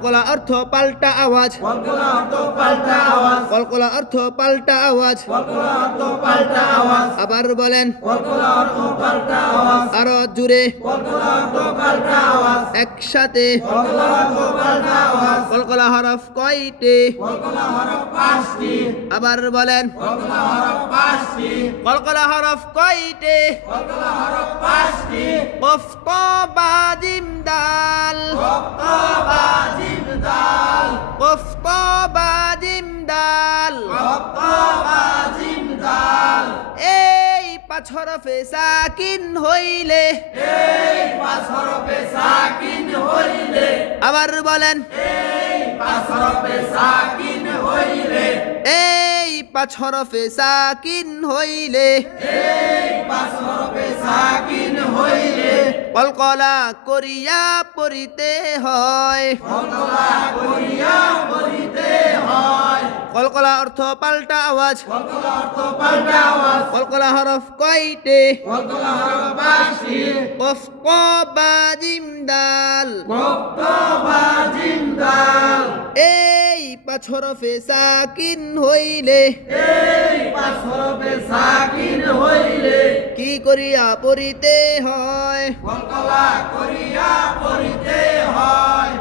কলকলা অর্থ পাল্টা আওয়াজ, কলকলা অর্থ পাল্টা আওয়াজ, কলকলা অর্থ পাল্টা আওয়াজ। কলকলা অর্থ পাল্টা আওয়াজ, আবার বলেন, কলকলা অর্থ পাল্টা আওয়াজ, আরো জুড়ে, কলকলা অর্থ পাল্টা আওয়াজ, একসাথে। কলকলা অর্থ পাল্টা আওয়াজ। কলকলা হরফ কয়টি? কলকলা হরফ 5টি, আবার বলেন, কলকলা হরফ 5টি, কলকলা হরফ কয়টি? কলকলা হরফ 5টি। কফ ত বা জিম দাল, কফ তা বা জিম দাল, কফ ত বা জিম দাল। কফ তা বা জিম দাল। এই 5 হরফে সাকিন হইলে, এই 5 হরফে সাকিন হইলে, আবার বলেন, এই 5 হরফে সাকিন হইলে, এই 5 হরফে সাকিন হইলে, এই 5 হরফে সাকিন হইলে, কলকলা করিয়া পড়িতে হয়। কলকলা করিয়া পড়িতে হয়। কলকলা অর্থ পাল্টা আওয়াজ। কলকলা অর্থ পাল্টা আওয়াজ, কলকলা হরফ কয়টি? কলকলা হরফ 5টি, কফ ক বা জিম দাল। কফ তা বা জিম দাল। এই 5 হরফে সাকিন হইলে, এই 5 হরফে সাকিন হইলে, কি করিয়া পড়িতে হয়? কলকলা করিয়া পড়িতে হয়।